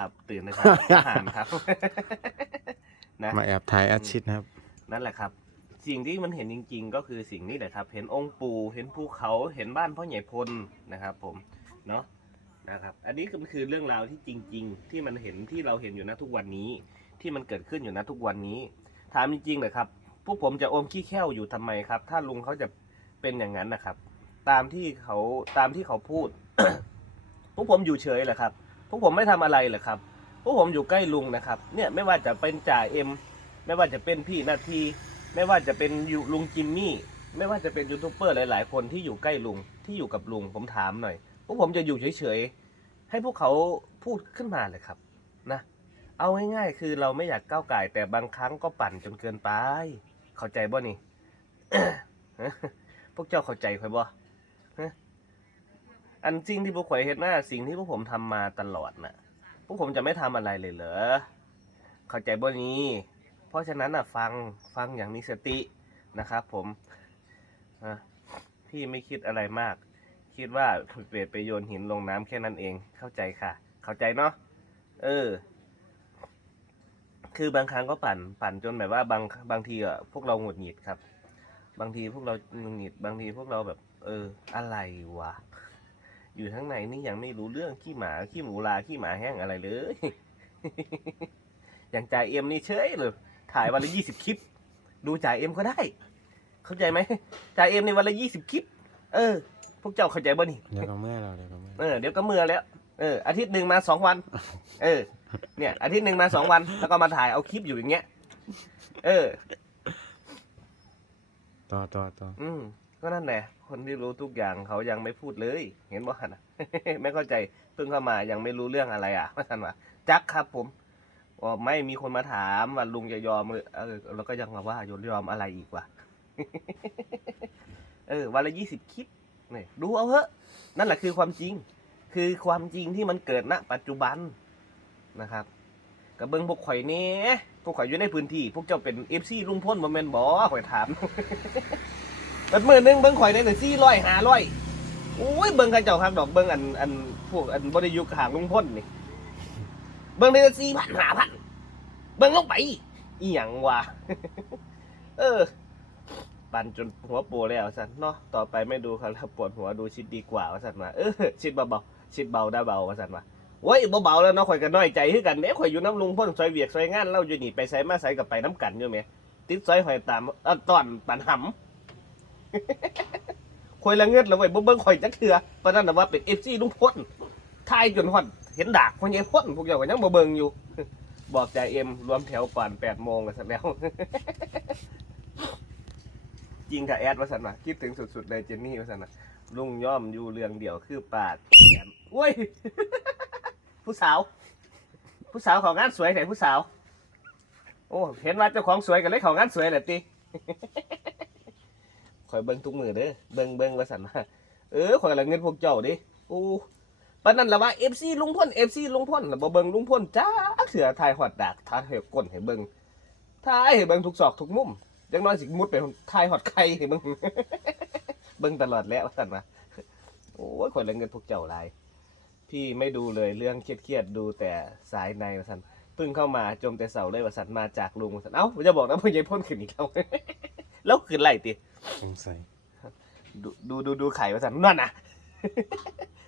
ครับตื่นนะครับ อาหารครับ นะมาแอบถ่ายอาชิตนะครับ นั่นแหละครับ สิ่งที่มันเห็นจริง ๆ ก็คือสิ่งนี้แหละครับ เห็นองค์ปู่เห็นภูเขาเห็นบ้านพ่อใหญ่พลนะครับ ผมเนาะนะครับ อันนี้ก็คือเรื่องราวที่จริง ๆ ที่มันเห็นที่เราเห็นอยู่นะทุกวันนี้ ที่มันเกิดขึ้นอยู่นะทุกวันนี้ ถามจริงๆเลยครับพวกผมจะอมขี้แค้วอยู่ทำไมครับ ถ้าลุงเขาจะเป็นอย่างนั้นนะครับ ตามที่เขาตามที่เขาพูด พวกผมอยู่เฉยแหละครับพ วกผมไม่ทำอะไรเลยครับพวกผมอยู่ใกล้ลุงนะครับ เนี่ยไม่ว่าจะเป็นจ่าเอ็ม ไม่ว่าจะเป็นพี่นาที ไม่ว่าจะเป็นยูลุงจิมมี่ ไม่ว่าจะเป็นยูทูบเบอร์หลาย ๆ คนที่อยู่ใกล้ลุง ที่อยู่กับลุง ผมถามหน่อย พวกผมจะอยู่เฉย ๆ ให้พวกเขาพูดขึ้นมาเลยครับ นะ เอาง่ายๆ คือเราไม่อยากก้าวไก่แต่บางครั้งก็ปั่นจนเกินไป เข้าใจบ่นี่ พวกเจ้าเข้าใจค่อยบ่ อันจริงที่พวกข่อยเห็นหน้าสิ่งที่พวกผมทำมาตลอดน่ะ พวกผมจะไม่ทำอะไรเลยเหรอ เข้าใจบ่นี้ เพราะฉะนั้นน่ะฟังฟังอย่างมีสตินะครับผมพี่ไม่คิดอะไรมาก คิดว่าเปลี่ยนไปโยนหินลงน้ำแค่นั้นเอง เข้าใจค่ะ เข้าใจเนาะ เออ คือบางครั้งก็ปั่น ปั่นจนแบบว่าบางบางทีอะพวกเราหงุดหงิดครับ บางทีพวกเราหงุดหงิด บางทีพวกเราแบบ เออ อะไรวะ อยู่ข้างในนี่ยังไม่รู้เรื่องขี้หมาขี้หมูลาขี้หมาแห้งอะไรเลย อย่างจ่ายเอ็มนี่เฉยเลยถ่ายวันละยี่สิบคลิป ดูจ่ายเอ็มก็ได้ เข้าใจไหมจ่ายเอ็มในวันละยี่สิบคลิป เออ พวกเจ้าเข้าใจบ่นี่เดี๋ยวก็เมื่อเราเดี๋ยวก็เมื่อเออเดี๋ยวก็เมื่อแล้วเอออาทิตย์หนึ่งมาสองวัน เออ เนี่ยอาทิตย์หนึ่งมาสองวัน แล้วก็มาถ่ายเอาคลิปอยู่อย่างเงี้ย เออต่อต่อต่ออืม ก็นั่นแหละ คนที่รู้ทุกอย่างเขายังไม่พูดเลย เห็นบ่ฮะนะไม่เข้าใจเพิ่งเข้ามายังไม่รู้เรื่องอะไรอะว่าท่านว่าจักครับ ผมว่าไม่มีคนมาถามว่าลุงจะยอมหรือเออเราก็ยังมาว่ายนยอมอะไรอีกวะเออวันละยี่สิบคลิปนี่ดูเอาเถอะ นั่นแหละคือความจริง คือความจริงที่มันเกิดณ ปัจจุบันนะครับกับเบิ้งพวกข่อยเนี้พวกข่อยอยู่ในพื้นที่ พวกเจ้าเป็นเอฟซีลุงพ่นบ่แม่นบ่ข่อยถาม เปิดมือนึงเบิ้งข่อยได้แต่งสี่ร้อยห้าร้อยโอ้ยเบิ้งกันเจ้าครับดอกเบิ้งอันอันพวกอันบริยุกหางลุงพ่นนี่ เบิ้งได้แต่สี่พันห้าพันเบิ้งลงไป อีหยังวะเออปั่นจนหัวโปแล้วสันเนาะต่อไปไม่ดูครับแล้วปวดหัวดูชิดดีกว่าสันมาเออชิดเบาๆชิดเบาได้เบาสันมาโอ้ยเบาๆแล้วเนาะข่อยก็น้อยใจคือกันเด้ข่อยอยู่น้ำลุงพ่นซอยเวียกซอยงานเล่าอยู่นี่ไปใส่มาใส่กับไปน้ำกันอยู่ไหมติดซอยหอยตามอ่อตอนปันหำ ข่อยละเงิดล้วไว้บ่เบิ่งข่อยจักเทื่อเพราะนั้นน่ะว่าเป็น FC ลุงพ่นทายจนฮอดเห็นดากพ่อใหญ่พ่นพวกเจ้าก็ยังบ่เบิ่งอยู่ บอกใจเอ็มรวมแถวก่อน8โมงแล้วซะแล้ว จริงกับแอดว่าสันว่าคิดถึงสุดๆเลยเจนนี่ว่าสันว่าลุงย่อมอยู่เรื่องเดียวคือปาดแขนโอ้ย ผู้สาว ผู้สาวของงานสวยแต่ผู้สาว โอ้ เห็นว่าเจ้าของสวยกันเลยของงานสวยแหละติ คอยเบิ้งทุกมือเด้อเบิ้งเบิ้งว่าสันว่าเออคอยละเงินพวกเจ้าดิโอ้ปานนั้นละว่าเอฟซีลุงพ่นเอฟซีลุงพ่นละบ่เบิ้งลุงพ่นจ้าเสือทายหอดดากทายให้ก้นให้เบิ้งทายให้เบิ้งทุกซอกทุกมุมจังน้อยสิมุดไปทายหอดไข่ให้มึงเบิ่งตลอดแล้วสันมาโอ้ยข่อยเลยเงินพวกเจ้าหลายพี่ไม่ดูเลยเรื่องเครียดๆดูแต่สายในว่าสันเพิ่งเข้ามาจมแต่เสาเลยว่าสันมาจากลุงว่าสันเอ้าจะบอกนะพ่อใหญ่พ่นขึ้นอีกแล้วแล้วขึ้นไรติ สงสัยดูดูดูดูไข่ว่าสันนั่นน่ะ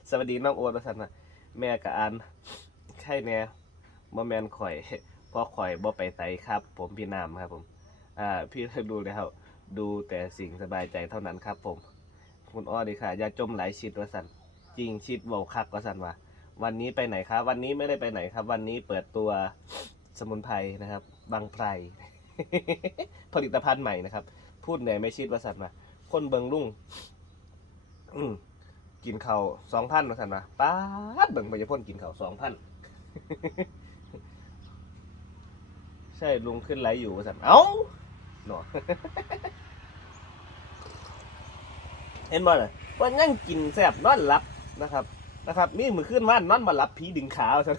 สวัสดีน้องโอ๊ตว่าสันมาแม่กับอันไข่แน่บ่แมนข่อยพราะข่อยบ่ไปไสครับ ผมพี่นามครับผม อ่า พี่ดูแล้วดูแต่สิ่งสบายใจเท่านั้นครับ ผม คุณอ้อดีค่ะ อย่าจมไหลชิดวสันจริงชิดเบาคักวสันว่าวันนี้ไปไหนครับ วันนี้ไม่ได้ไปไหนครับ วันนี้เปิดตัวสมุนไพรนะครับ บางไพร ผลิตภัณฑ์ใหม่นะครับ พูดไหนไม่ชิดวสันว่าคนเบิงลุ่งอืมกินเขาสองพันวสันว่าป้าดเบิงไปจะพ่นกินเขาสองพันใช่ลุงขึ้นไลฟ์อยู่วสันเอ้าเนาะเห็นบ่เลยว่านั่งกินแซ่บนอนหลับนะครับ นะครับ มีมือขึ้นว่านนอนมาหลับผีดึงขาวซะ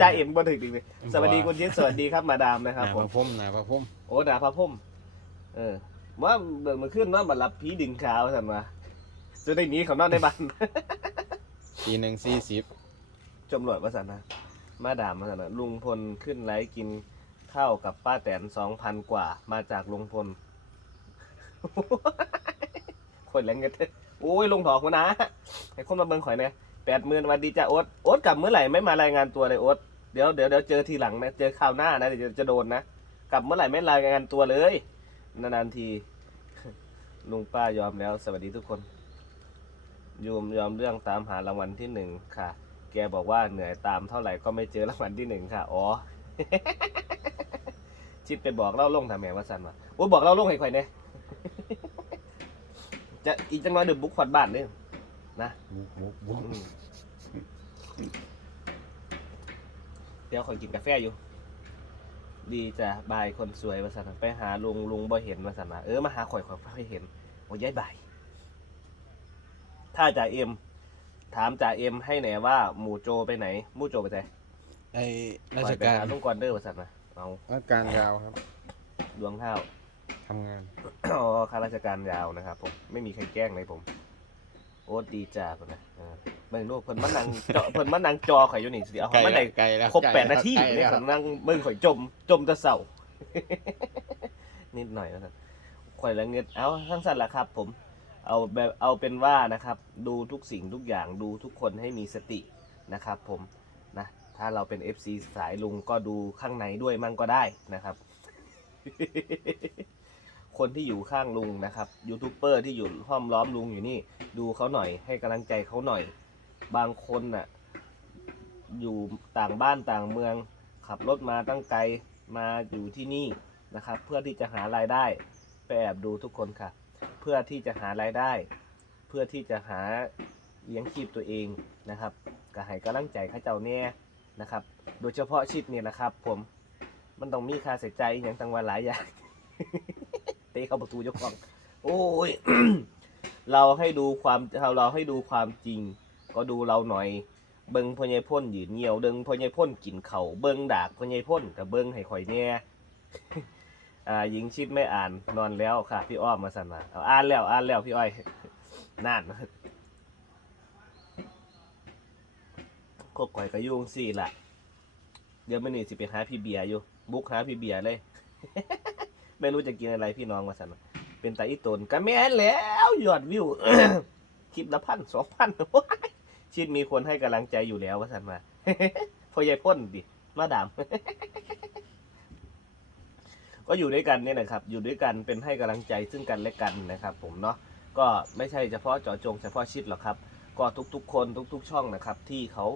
จ่าเอ็มบ่ถึกดิเลยสวัสดีคุณเชษสวัสดีครับมาดามนะหครับนาผพมระพุ่มหนาพระพุ่มโอ้ดาพระพุ่มเออว่าเบิกมือขึ้นนอนมาหลับผีดึงขาวสันมาจะได้หนีเขานอนในบ้านปีหนึ่งสี่สิบจมหลวดว่าสันนะมาด่ามว่าสันนะลุงพลขึ้นไลฟ์กินข้าวกับป้าแตนสองพันกว่า มาจากลุงพลคนแรงเงินเถอะโอ้ยลงถอกมานะไอ้คนมาเบิ่งข่อยเนี่ย แปดหมื่นวันดีจ้าโอ๊ตโอ๊ตกลับเมื่อไหร่ไม่มารายงานตัวเลยโอ๊ตเดี๋ยวเดี๋ยวเดี๋ยวเจอทีหลังนะ เจอข่าวหน้านะเดี๋ยวจะโดนนะ กลับเมื่อไหร่ไม่รายงานตัวเลย นานๆทีลุงป้ายอมแล้ว สวัสดีทุกคนยอมยอมเรื่องตามหารางวัลที่หนึ่งค่ะ แกบอกว่าเหนื่อยตามเท่าไหร่ก็ไม่เจอรางวัลที่หนึ่งค่ะ อ๋อ ชิดไปบอกเล่าลงทำแม่ว่าสันวะโอ้บอกเล่าลงให้ใครเนี่ยจะอีกจังน้อยเดือบบุกขวัดบ้านเนี่ย นะบุกบุกบุกอืมเดี๋ยวคอยกินกาแฟอยู่ ดีจ้ะบายคนสวยมาสันไปหาลุงลุงบ่เห็นมาสันมาเออมาหาข่อยข่อยไม่เห็นโอ้ยายบาย ถ้าจ่าเอ็ม ถามจ่าเอ็มให้แหน่ว่าหมูโจไปไหนหมูโจไปไหนไอ้ราข่ชอยไปการหาลุงกอนเดอร์มาสันมาเอาราชการยาวครับดวงเท้าทำงาน อ๋อข้าราชการยาวนะครับผม ไม่มีใครแกล้งเลยผม โอ้ดีจ้าคนนะเออเบิ่งดูเพิ่นมานั่งจอเพิ่นมานั่งจอข่อยอยู่นี่สิเอาไกลมาแล้ได้วไกลแล้วครบไกลแปดนาทีไกลเนี่ยแล้วข่อยนั่งเบิ่งข่อยจม จมแตะเสา นิดหน่อยนะครับข่อยละเงิดเอาทั้งสั้นละครับ ผม เอาแบบเอาเป็นว่านะครับ ดูทุกสิ่งทุกอย่างดูทุกคนให้มีสตินะครับ ผมนะถ้าเราเป็น FC สายลุงก็ดูข้างในด้วยมั่งก็ได้นะครับ คนที่อยู่ข้างลุงนะครับยูทูบเบอร์ที่อยู่ห้อมล้อมลุงอยู่นี่ ดูเขาหน่อยให้กำลังใจเขาหน่อย บางคนน่ะอยู่ต่างบ้านต่างเมือง ขับรถมาตั้งไกลมาอยู่ที่นี่นะครับ เพื่อที่จะหารายได้ไปแอบดูทุกคนค่ะ เพื่อที่จะหารายได้ เพื่อที่จะหาเลี้ยงชีพตัวเองนะครับก็ให้กำลังใจข้าเจ้าแน่นะครับ โดยเฉพาะชิดเนี่ยนะครับ ผมมันต้องมีค่าใช้จ่ายอย่างต่างวันหลายอย่าง เตะเข้าประตูเจ้าของ โอ้ย เราให้ดูความเราเราให้ดูความจริง ก็ดูเราหน่อย เบิงพญายพ่นยืนเหี่ยวเดิงพญายพ่นกินเขาเบิงดากพญายพ่นกับเบิงให้ข่อยแน่อ่าหญิงชิดไม่อ่านนอนแล้วค่ะ พี่อ้อมมาสั่นมาเอาอ่านแล้วอ่านแล้วพี่อ้อยนั่นโคกข่อยกระยุงสี่ละเดี๋ยวไม่นี่สิไปหาพี่เบียร์อยู่ บุกหาพี่เบียร์เลย ไม่รู้จะกินอะไรพี่น้องมาสั่นมาเป็นตาอีตนก็แม่นแล้วยอดวิว คลิปละพันสองพันชิดมีคนให้กำลังใจอยู่แล้วว่าสันมาพอยายพ่นดิมาดามก็อยู่ด้วยกันเนี่ยนะครับ อยู่ด้วยกันเป็นให้กำลังใจซึ่งกันและกันนะครับ ผมเนาะก็ไม่ใช่เฉพาะเจาะจงเฉพาะชิดหรอกครับ ก็ทุกๆ คนทุก ๆ ช่องนะครับ ที่เขา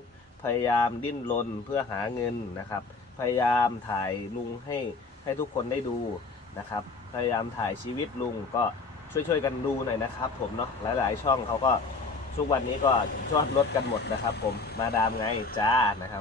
พยายามดิ้นรนเพื่อหาเงินนะครับ พยายามถ่ายลุงให้ให้ทุกคนได้ดู นะครับ พยายามถ่ายชีวิตลุงก็ช่วยๆกันดูหน่อยนะครับ ผมเนาะหลาย ๆ ช่องเขาก็ทุกวันนี้ก็ชอดรถกันหมดนะครับ ผมมาดามไงจ้านะครับ